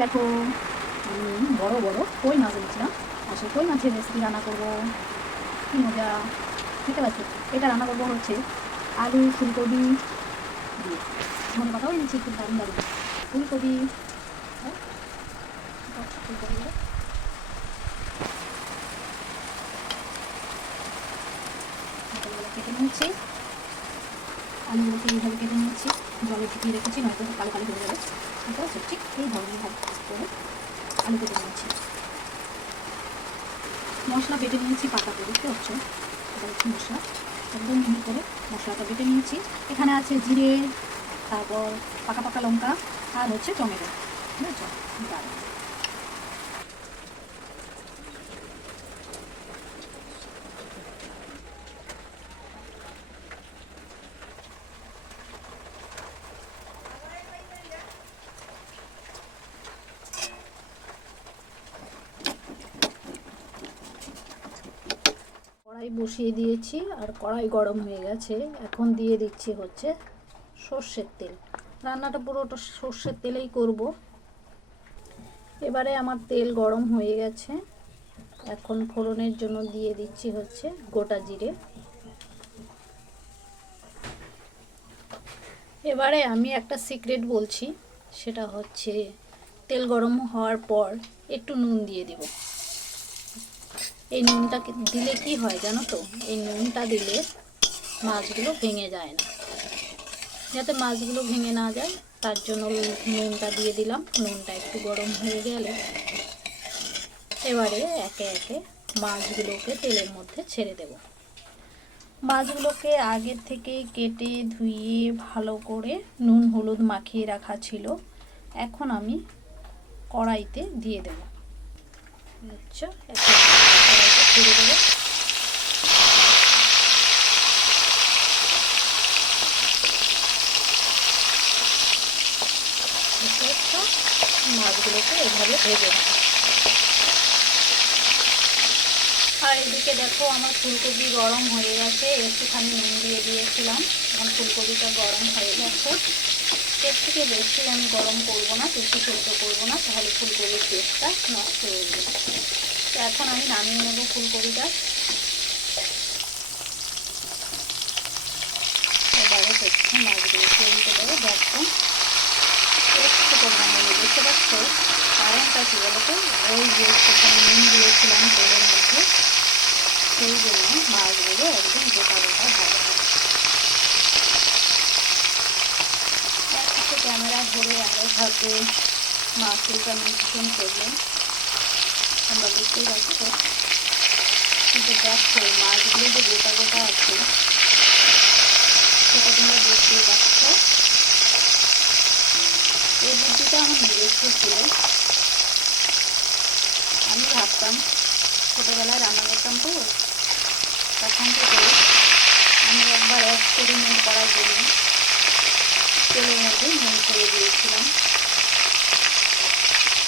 দেখো বড় বড় কই মাছ এনেছিলাম, আর সেই কই মাছের রেসিপি রান্না করবো। কি মজা, বুঝতে পারছো? এটা রান্না করবো হচ্ছে আলু ফুলকপি দিয়ে। ধনে পাতাও এনেছি, খুব দারুণ দারুণ ফুলকপি। ফুলকপিগুলো কেটে নিয়েছি, আলুগুলোকে এইভাবে কেটে নিয়েছি, জলে ঢুকিয়ে রেখেছি, নয়তো কালো কালো হয়ে যাবে। ঠিক আছে, ঠিক এই ধরনের ভাবে করে আলু কেটে নিয়েছি। মশলা বেটে নিয়েছি পাতা করে, দেখতে পাচ্ছ? এটা হচ্ছে মশলা, একদম মিহি করে মশলাটা বেটে নিয়েছি। এখানে আছে জিরে, তারপর পাকা পাকা লঙ্কা, আর হচ্ছে টমেটো। বুঝেছ? কড়াই বসিয়ে দিয়েছি, আর কড়াই গরম হয়ে গেছে। এখন দিয়ে দিচ্ছি হচ্ছে সর্ষের তেল। রান্নাটা পুরোটা সর্ষের তেলেই করব। এবারে আমার তেল গরম হয়ে গেছে, এখন ফোড়নের জন্য দিয়ে দিচ্ছি হচ্ছে গোটা জিরে। এবারে আমি একটা সিক্রেট বলছি, সেটা হচ্ছে তেল গরম হওয়ার পর একটু নুন দিয়ে দেব। এই নুনটা দিলে কি হয় জানো তো? এই নুনটা দিলে মাছগুলো ভেঙে যায় না। যাতে মাছগুলো ভেঙে না যায় তার জন্য নুনটা দিয়ে দিলাম। নুনটা একটু গরম হয়ে গেলে এবারে একে একে মাছগুলোকে তেলের মধ্যে ছেড়ে দেব। মাছগুলোকে আগের থেকেই কেটে ধুয়ে ভালো করে নুন হলুদ মাখিয়ে রাখা ছিল। এখন আমি কড়াইতে দিয়ে দেব। আচ্ছা, কড়াইতে ছেড়ে দেবো। মাছগুলোকে এভাবে ভেজে নেব। আর এদিকে দেখো আমার ফুলকপি গরম হয়ে গেছে, একটুখানি নুন দিয়ে দিয়েছিলাম। আমার ফুলকপিটা গরম হয়ে গেছে। এর থেকে বেশি আমি গরম করবো না, বেশি সেদ্ধ করবো না, তাহলে ফুলকপির টেস্টটা নষ্ট হয়ে যাবে। তো এখন আমি নামিয়ে নেবো ফুলকপিটা। এবারে হচ্ছে মাছগুলোকে উল্টে দেবো। দেখো একটু পরিমাণে দেখতে পাচ্ছ, কারণটা কি বলতো? ওই যে একটুখানি নুন দিয়েছিলাম তেলের মধ্যে, সেই জন্য মাছগুলো একদম গোটা গোটা ভাজা হবে। একটু ক্যামেরা ধরে আরও হাতে মাছটা মিশ্রণ করলেন, তোমরা বুঝতেই পারছো। কিন্তু দেখো মাছগুলো যে গোটা গোটা আছে সেটা তোমরা বুঝতেই পারছো। এই বুদ্ধিটা আমার নিজস্ব ছিল। আমি ভাবতাম, ছোটোবেলায় রান্না করতাম তো, তখন থেকে আমি একবার এক্সপেরিমেন্ট করার জন্য তেলের মধ্যে নুন ছেড়ে দিয়েছিলাম।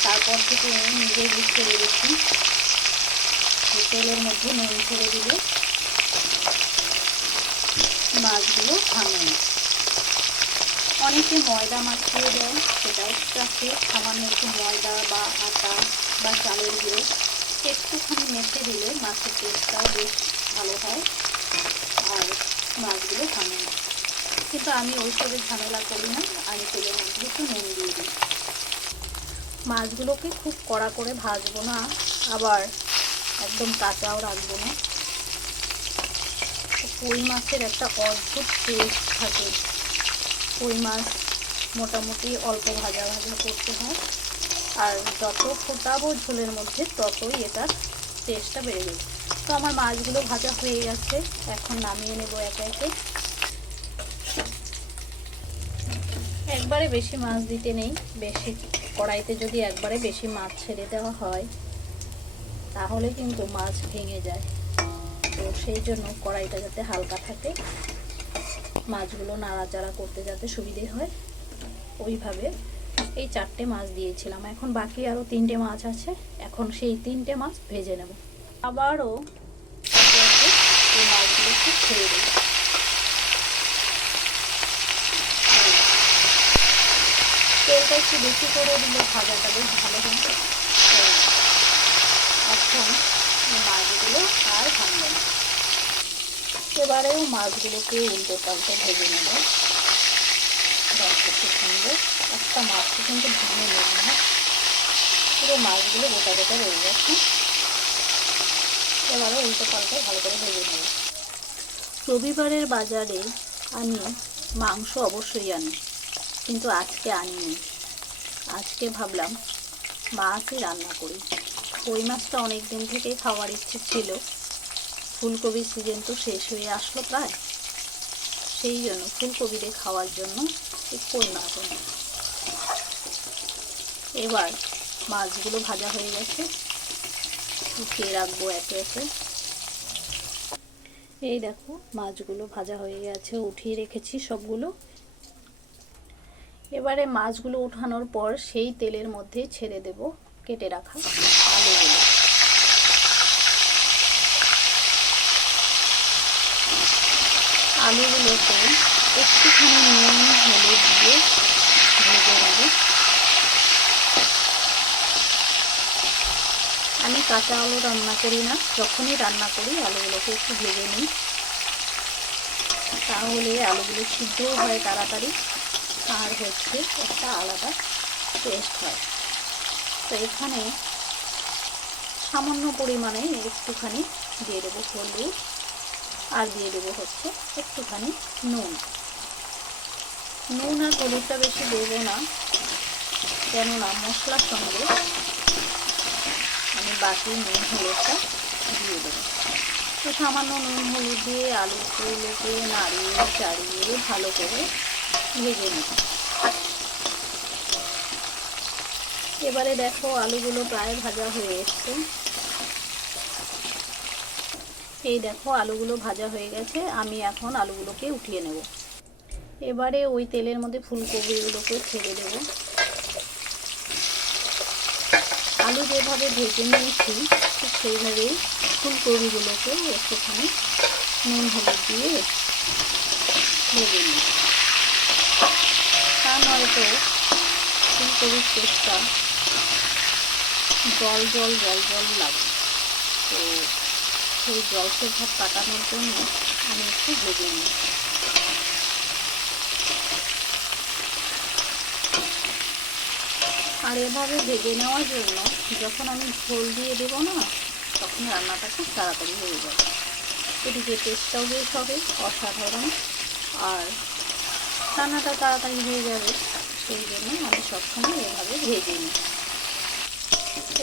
তারপর থেকে আমি নিজেই বুঝতে পেরেছি যে তেলের মধ্যে নুন ছেড়ে দিলে মাছগুলো ভাঙে না। অনেকে ময়দা মাখিয়ে দেয়, সেটাও ঠিক আছে। সামান্য একটু ময়দা বা আটা বা চালের গুঁড়ো একটুখানি মেখে দিলে মাছের টেস্টটাও বেশ ভালো হয়, আর মাছগুলো ভাঙে না। কিন্তু আমি ওইসবের ঝামেলা করি না, আমি তেলের মধ্যে একটু নুন দিয়ে দিই। মাছগুলোকে খুব কড়া করে ভাজবো না, আবার একদম কাঁচাও রাখবো না। কই মাছের একটা অদ্ভুত টেস্ট থাকে। কই মাছ মোটামুটি অল্প ভাজা ভাজা করতে হয়, আর যত ফোটাবো ঝোলের মধ্যে ততই এটার টেস্টটা বেড়ে যাবে। তো আমার মাছগুলো ভাজা হয়ে গেছে, এখন নামিয়ে নেব একে একে। একবারে বেশি মাছ দিতে নেই, বেশি কড়াইতে যদি একবারে বেশি মাছ ছেড়ে দেওয়া হয় তাহলে কিন্তু মাছ ভেঙে যায়। তো সেই জন্য কড়াইটা যাতে হালকা থাকে, মাছগুলো নাড়াচাড়া করতে যাতে সুবিধে হয়, ওইভাবে এই 4টে মাছ দিয়েছিলাম। এখন বাকি আরও 3টে মাছ আছে, এখন সেই 3টে মাছ ভেজে নেব। আবারও এই মাছগুলোকে ছেড়ে দেব। তেলটা একটু বেশি করে দিলে ভাজাটা বেশ এবারেও মাছগুলোকে উল্টে পাল্টে ভেজে নেব। খুব সুন্দর একটা মাছকে কিন্তু ভেঙে নেব না, পুরো মাছগুলো গোটা গোটা রয়ে যাচ্ছে। এবারে উল্টে পাল্টে ভালো করে ভেজে নেব। রবিবারের বাজারে আমি মাংস অবশ্যই আনি, কিন্তু আজকে আনিনি। আজকে ভাবলাম মাছই রান্না করি। কই মাছটা অনেক দিন থেকেই খাওয়ার ইচ্ছে ছিল। ফুলকপির সিজন তো শেষ হয়ে আসলো প্রায়, সেই জন্য ফুলকপি দিয়ে খাওয়ার জন্য কই মাছ আনি। এবার মাছগুলো ভাজা হয়ে গেছে, উঠিয়ে রাখবো একে একে। এই দেখো মাছগুলো ভাজা হয়ে গেছে, উঠিয়ে রেখেছি সবগুলো। এবারে মাছগুলো ওঠানোর পর সেই তেলের মধ্যে ছেড়ে দেব কেটে রাখা আলুগুলো। আলুগুলোকে একটুখানি নুন হলুদ দিয়ে ভেজে নেব। আমি কাঁচা আলু রান্না করি না, যখনই রান্না করি আলুগুলোকে একটু ভেজে নিই, তাহলে আলুগুলো সিদ্ধও হয় তাড়াতাড়ি, আর হচ্ছে একটা আলাদা টেস্ট হয়। তো এখানে সামান্য পরিমাণে একটুখানি দিয়ে দেবো হলুদ, আর দিয়ে দেবো হচ্ছে একটুখানি নুন। নুন আর হলুদটা বেশি দেবো না, কেননা মশলার সঙ্গে আমি বাকি নুন হলুদটা দিয়ে দেবো। তো সামান্য নুন হলুদ দিয়ে আলুগুলোকে নাড়িয়ে চাড়িয়ে ভালো করে ভেজে নেব। এবারে দেখো আলুগুলো প্রায় ভাজা হয়ে এসছে। এই দেখো আলুগুলো ভাজা হয়ে গেছে, আমি এখন আলুগুলোকে উঠিয়ে নেব। এবারে ওই তেলের মধ্যে ফুলকপিগুলোকে ছেড়ে দেব। আলু যেভাবে ভেজে নিয়েছি ঠিক সেইভাবেই ফুলকপিগুলোকে একটুখানি নুন হলুদ দিয়ে ভেজে নিই, তা নয়তো ফুলকপির টেস্টটা জল জল জল জল লাগে। তো সেই জলসের ভাব কাটানোর জন্য আমি একটু ভেজে নিই। আর এভাবে ভেজে নেওয়ার জন্য যখন আমি ঝোল দিয়ে দেবো না, তখন রান্নাটা খুব তাড়াতাড়ি হয়ে যাবে। এদিকে টেস্টটাও বেশ হবে অসাধারণ, আর রান্নাটা তাড়াতাড়ি হয়ে যাবে। সেই জন্য আমি সবসময় এভাবে ভেজে নিই।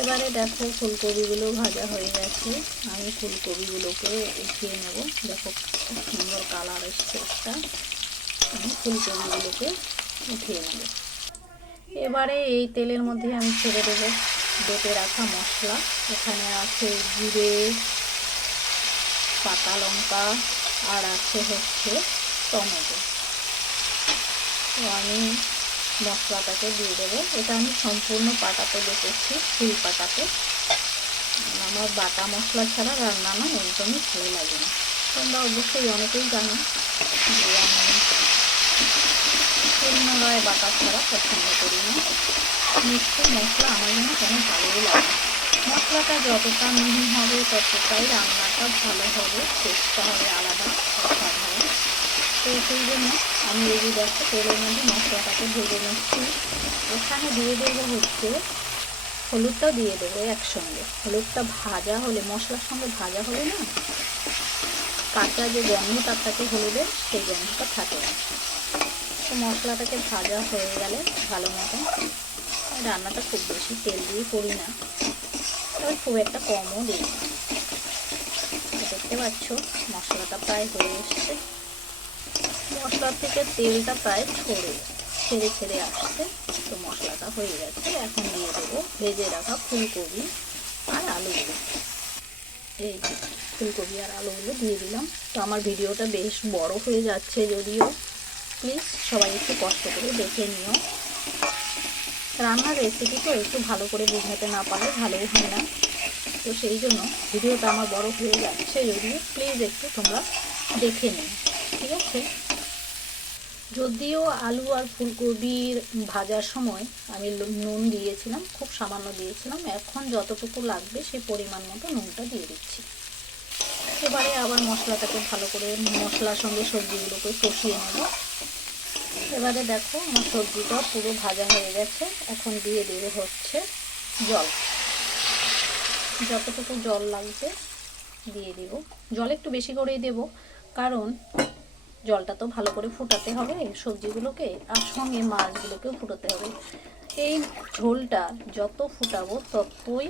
এবারে দেখো ফুলকপিগুলো ভাজা হয়ে গেছে, আমি ফুলকপিগুলোকে উঠিয়ে নেব। দেখো খুব সুন্দর কালার এসছে একটা। আমি ফুলকপিগুলোকে উঠিয়ে নেব। এবারে এই তেলের মধ্যে আমি ছেড়ে দেবো বেটে রাখা মশলা। এখানে আছে জিরে, পাকা লঙ্কা, আর আছে হচ্ছে টমেটো। তো আমি মশলাটাকে দিয়ে দেবো। এটা আমি সম্পূর্ণ পাটাতে বেটেছি, শিল পাটাতে। আমার বাটা মশলা ছাড়া রান্না না একদমই ভালো লাগে না। তোমরা অবশ্যই অনেকেই জানো যে আমি শিলনোড়ায় বাটা ছাড়া পছন্দ করি না। মিষ্টি মশলা আমার জন্য কোনো ভালোই লাগে। মশলাটা যতটা মিহি হবে ততটাই রান্নাটা ভালো হবে, টেস্টটা হবে আলাদা অসাধারণ। তো সেই জন্য আমি এই যে দেখো তেলের মধ্যে মশলাটাকে ভেজে নিচ্ছি। এখানে দিয়ে দেবো হচ্ছে হলুদটাও দিয়ে দেবো একসঙ্গে। হলুদটা ভাজা হলে, মশলার সঙ্গে ভাজা হলে না কাঁচা যে গন্ধটা থাকে হলুদের, সেই গন্ধটা থাকে না। তো মশলাটাকে ভাজা হয়ে গেলে ভালো মতন, রান্নাটা খুব বেশি তেল দিয়ে করি না, তবে খুব একটা কমও দিই না। দেখতে পাচ্ছ মশলাটা প্রায় হয়ে এসছে, মশলা থেকে তেলটা প্রায় ছেড়ে ছেড়ে আসছে। তো মশলাটা হয়ে গেছে। এখন দিয়ে দেবো ভেজে রাখা ফুলকপি আর আলুগুলো। এই ফুলকপি আর আলুগুলো দিয়ে দিলাম। তো আমার ভিডিওটা বেশ বড় হয়ে যাচ্ছে যদিও, প্লিজ সবাই একটু কষ্ট করে দেখে নিও। রান্নার রেসিপি তো একটু ভালো করে বোঝাতে না পারলে ভালোই হয় না। তো সেই জন্য ভিডিওটা আমার বড় হয়ে যাচ্ছে যদিও, প্লিজ একটু তোমরা দেখে নিও, ঠিক আছে? যদিও আলু আর ফুলকপির ভাজার সময় আমি নুন দিয়েছিলাম, খুব সামান্য দিয়েছিলাম। এখন যতটুকু লাগবে সেই পরিমাণ মতো নুনটা দিয়ে দিচ্ছি। এবারে আবার মশলাটাকে ভালো করে মশলার সঙ্গে সবজিগুলোকে কষিয়ে নেব। এবারে দেখো আমার সবজিটা পুরো ভাজা হয়ে গেছে। এখন দিয়ে দেবে হচ্ছে জল, যতটুকু জল লাগবে দিয়ে দেব। জল একটু বেশি করেই দেব, কারণ জলটা তো ভালো করে ফুটাতে হবে সবজিগুলোকে, আর সঙ্গে মাছগুলোকেও ফুটাতে হবে। এই ঝোলটা যত ফুটাবো ততই,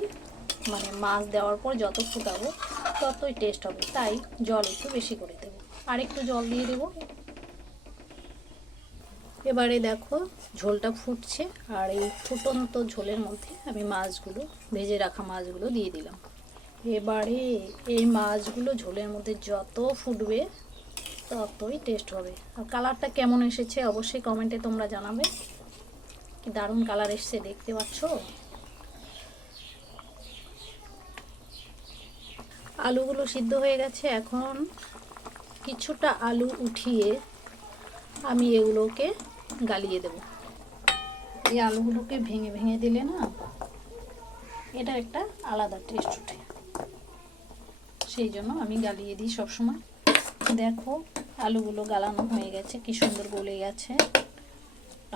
মানে মাছ দেওয়ার পর যত ফুটাবো ততই টেস্ট হবে, তাই জল একটু বেশি করে দেবো। আর একটু জল দিয়ে দেবো। এবারে দেখো ঝোলটা ফুটছে, আর এই ফুটন্ত ঝোলের মধ্যে আমি মাছগুলো, ভেজে রাখা মাছগুলো দিয়ে দিলাম। এবারে এই মাছগুলো ঝোলের মধ্যে যত ফুটবে ততই টেস্ট হবে। আর কালারটা কেমন এসেছে অবশ্যই কমেন্টে তোমরা জানাবে। কি দারুণ কালার এসেছে, দেখতে পাচ্ছ। আলুগুলো সিদ্ধ হয়ে গেছে। এখন কিছুটা আলু উঠিয়ে আমি এগুলোকে গালিয়ে দেব। এই আলুগুলোকে ভেঙে ভেঙে দিলে না এটা একটা আলাদা টেস্ট ওঠে, সেই জন্য আমি গালিয়ে দিই সবসময়। দেখো আলুগুলো গালানো হয়ে গেছে, কি সুন্দর গলে গেছে।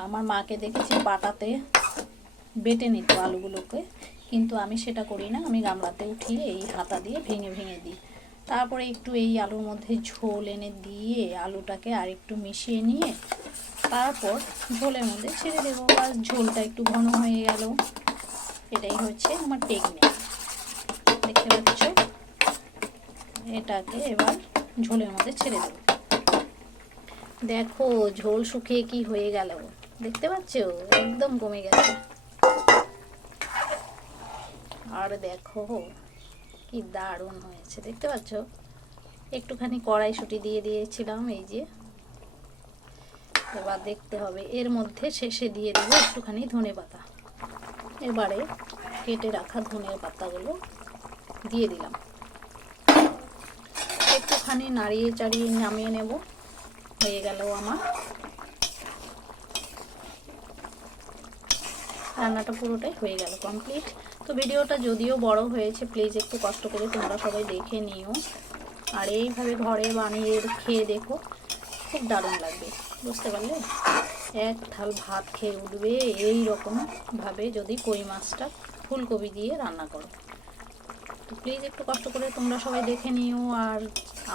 আমার মাকে দেখেছি বাটাতে বেটে নিত আলুগুলোকে, কিন্তু আমি সেটা করি না। আমি গামলাতে উঠিয়ে এই হাতা দিয়ে ভেঙে ভেঙে দিই। তারপরে একটু এই আলুর মধ্যে ঝোল এনে দিয়ে আলুটাকে আর একটু মিশিয়ে নিয়ে তারপর ঝোলের মধ্যে ছেড়ে দেবো। আর ঝোলটা একটু ঘন হয়ে গেল। এটাই হচ্ছে আমার টেকনিক, দেখতে পাচ্ছ। এটাকে এবার ঝোলের মধ্যে ছেড়ে দেবো। দেখো ঝোল শুকিয়ে কি হয়ে গেল, দেখতে পাচ্ছ, একদম কমে গেছে। আর দেখো কি দারুণ হয়েছে, দেখতে পাচ্ছ। একটুখানি কড়াইশুঁটি দিয়ে দিয়েছিলাম, এই যে। এবার দেখতে হবে এর মধ্যে শেষে দিয়ে দেবো একটুখানি ধনেপাতা। এবারে কেটে রাখা ধনে পাতাগুলো দিয়ে দিলাম। একটুখানি নাড়িয়ে চাড়িয়ে নামিয়ে নেব। হয়ে গেল আমার রান্নাটা, পুরোটাই হয়ে গেল কমপ্লিট। তো ভিডিওটা যদিও বড় হয়েছে, প্লিজ একটু কষ্ট করে তোমরা সবাই দেখে নিও, আর এইভাবে ঘরে বানিয়ে খেয়ে দেখো, খুব দারুণ লাগবে, বুঝতে পারলে। এক থাল ভাত খেয়ে উঠবে এই রকম ভাবে যদি কই মাছটা ফুলকপি দিয়ে রান্না করো। তো প্লিজ একটু কষ্ট করে তোমরা সবাই দেখে নিও। আর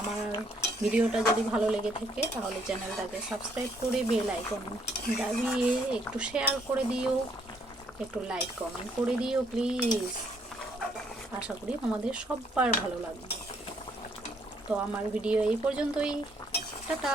আমার ভিডিওটা যদি ভালো লেগে থাকে তাহলে চ্যানেলটাকে সাবস্ক্রাইব করে বেল আইকন দাবিয়ে একটু শেয়ার করে দিও, একটু লাইক কমেন্ট করে দিও প্লিজ। আশা করি আমাদের সবার ভালো লাগবে। তো আমার ভিডিও এই পর্যন্তই, টাটা।